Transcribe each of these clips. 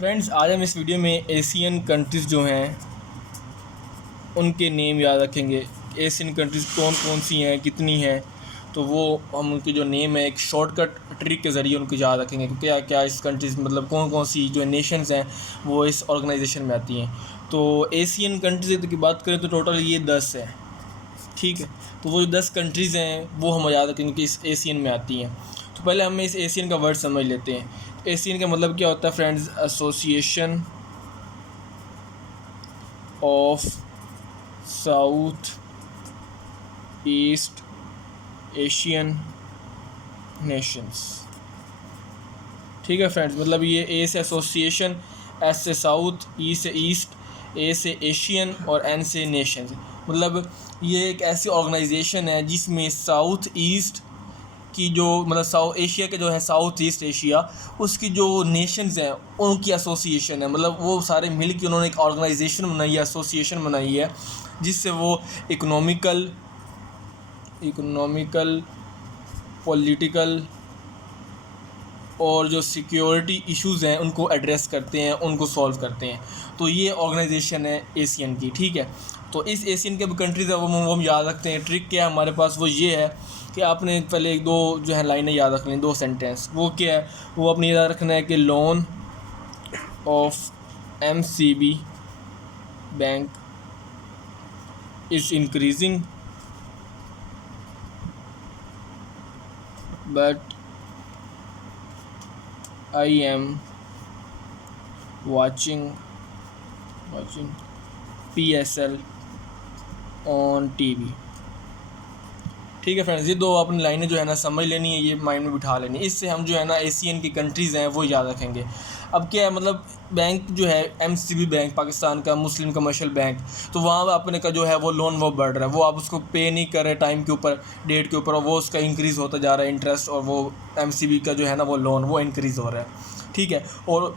Friends, आज हम इस वीडियो में एशियन कंट्रीज़ जो हैं उनके नेम याद रखेंगे। एशियन कंट्रीज़ कौन कौन सी हैं, कितनी हैं, तो वो हम उनके जो नेम है एक शॉर्टकट ट्रिक के ज़रिए उनको याद रखेंगे कि क्या क्या इस कंट्रीज़ मतलब कौन कौन सी जो नेशंस हैं वो इस ऑर्गेनाइजेशन में आती हैं। तो एशियन कंट्रीज़ की बात करें तो टोटल ये 10 है, ठीक है। तो वो जो 10 कंट्रीज़ हैं वो हम याद रखेंगे कि इस एशियन में आती हैं। तो पहले हम इस एशियन का वर्ड समझ लेते हैं। एशियन का मतलब क्या होता है friends? Association of south east Asian Nations, ठीक है फ्रेंड्स। मतलब ये ए से एसोसिएशन, एस से साउथ, ई से ईस्ट, ए से एशियन और एन से नेशंस। मतलब ये एक ऐसी ऑर्गेनाइजेशन है जिसमें साउथ ईस्ट की जो मतलब साउथ एशिया के जो है साउथ ईस्ट एशिया उसकी जो नेशंस हैं उनकी एसोसिएशन है। मतलब वो सारे मिल के उन्होंने एक ऑर्गेनाइजेशन बनाई है, एसोसिएशन बनाई है, जिससे वो इकोनॉमिकल पॉलिटिकल और जो सिक्योरिटी इश्यूज़ हैं उनको एड्रेस करते हैं, उनको सॉल्व करते हैं। तो ये ऑर्गेनाइजेशन है एशियन की, ठीक है। तो इस एशियन के कंट्रीज़ है वो हम याद रखते हैं। ट्रिक क्या है हमारे पास, वो ये है कि आपने पहले एक दो जो है लाइनें याद रख लें, दो सेंटेंस। वो क्या है, वो अपनी याद रखना है कि loan of MCB bank is increasing but I am watching PSL on TV, ठीक है फ्रेंड्स। ये दो अपनी लाइनें जो है ना समझ लेनी है, ये माइंड में बिठा लेनी है। इससे हम जो है ना एशियन की कंट्रीज़ हैं वो याद रखेंगे। अब क्या है, मतलब बैंक जो है MCB बैंक, पाकिस्तान का मुस्लिम कमर्शियल बैंक, तो वहाँ अपने का जो है वो लोन वो बढ़ रहा है, वो आप उसको पे नहीं कर रहे टाइम के ऊपर, डेट के ऊपर, और वो उसका इंक्रीज़ होता जा रहा है इंटरेस्ट, और वो MCB का जो है ना वो लोन वो इंक्रीज़ हो रहा है, ठीक है। और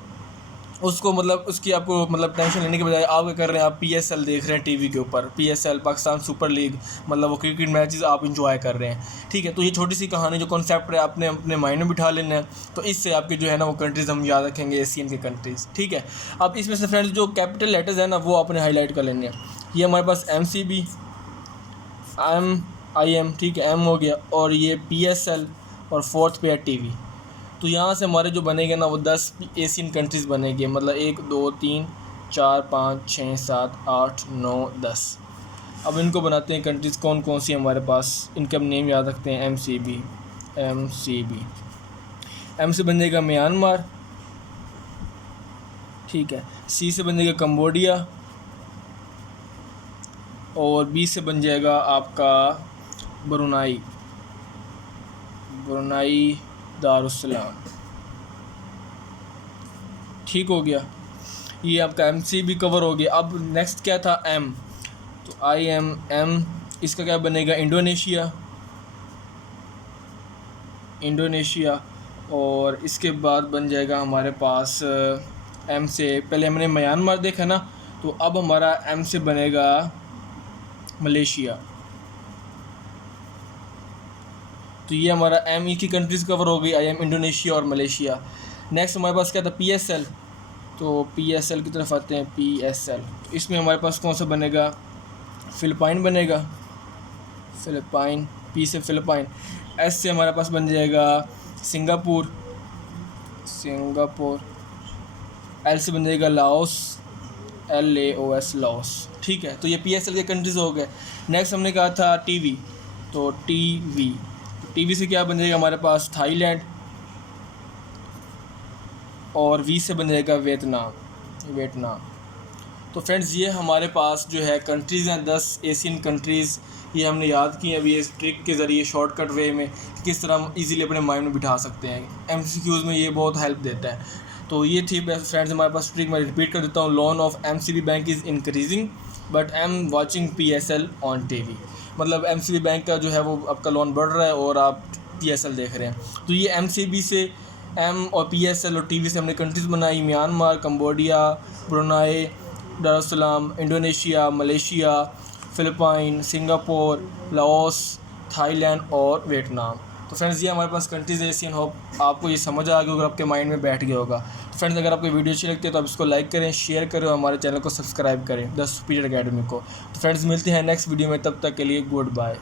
उसको मतलब उसकी आपको मतलब टेंशन लेने के बजाय आप क्या कर रहे हैं, आप PSL देख रहे हैं टीवी के ऊपर, PSL पाकिस्तान सुपर लीग, मतलब वो क्रिकेट मैचेस आप इंजॉय कर रहे हैं, ठीक है। तो ये छोटी सी कहानी जो कॉन्सेप्ट है आपने अपने माइंड में बिठा लेना है। तो इससे आपके जो है ना वो कंट्रीज़ हम याद रखेंगे, एशियन की कंट्रीज़, ठीक है। अब इसमें से फ्रेंड्स जो कैपिटल लेटर्स है ना वो आपने हाईलाइट कर लेने हैं। ये हमारे पास MCB, IM, ठीक है, M हो गया, और ये PSL, और फोर्थ पे है TV। तो यहाँ से हमारे जो बनेंगे ना वो 10 एशियन कंट्रीज़ बनेंगे। मतलब 1 2 3 4 5 6 7 8 9 10। अब इनको बनाते हैं कंट्रीज़ कौन कौन सी हमारे पास, इनके हम नेम याद रखते हैं। MCB M से बन जाएगा म्यांमार, ठीक है। C से बन जाएगा कंबोडिया, और B से बन जाएगा आपका ब्रुनाई दारुस्सलाम, ठीक हो गया। ये आपका MCB कवर हो गया। अब नेक्स्ट क्या था, M, तो IM इसका क्या बनेगा, इंडोनेशिया, और इसके बाद बन जाएगा हमारे पास M से, पहले हमने म्यांमार देखा ना, तो अब हमारा M से बनेगा मलेशिया। तो ये हमारा ME की कंट्रीज़ कवर हो गई, IM, इंडोनेशिया और मलेशिया। नेक्स्ट हमारे पास क्या था, PSL। तो PSL की तरफ आते हैं। PSL, तो इसमें हमारे पास कौन सा बनेगा, फ़िलिपाइन बनेगा, फ़िलिपाइन, P से फ़िलिपाइन। S से हमारे पास बन जाएगा सिंगापुर, L से बन जाएगा लाओस, LAOS, लाओस, ठीक है। तो ये PSL के कंट्रीज़ हो गए। नेक्स्ट हमने कहा था TV, तो TV से क्या बन जाएगा हमारे पास, थाईलैंड, और V से बन जाएगा वियतनाम। तो फ्रेंड्स ये हमारे पास जो है कंट्रीज़ हैं 10 एशियन कंट्रीज़, ये हमने याद की अभी इस ट्रिक के ज़रिए शॉर्टकट वे में किस तरह हम इजीली अपने माइंड में बिठा सकते हैं। MCQs में ये बहुत हेल्प देता है। तो ये थी फ्रेंड्स हमारे पास ट्रिक। मैं रिपीट कर देता हूँ, loan of MCB bank is increasing but I'm watching PSL on TV। मतलब MCB बैंक का जो है वो आपका लोन बढ़ रहा है और आप PSL देख रहे हैं। तो ये MCB से, M और PSL और TV से हमने कंट्रीज़ बनाई, Myanmar, Cambodia, Brunei Darussalam, Indonesia, Malaysia, Philippine, Singapore, Laos, Thailand और वियतनाम। तो फ्रेंड्स ये हमारे पास कंट्रीज़ एशियन। होप आपको ये समझ आ गया होगा, आपके माइंड में बैठ गया होगा। तो फ्रेंड्स अगर आपको वीडियो अच्छी लगती है तो आप इसको लाइक करें, शेयर करें और हमारे चैनल को सब्सक्राइब करें द सुपीरियर अकेडमी को। तो फ्रेंड्स मिलते हैं नेक्स्ट वीडियो में, तब तक के लिए गुड बाय।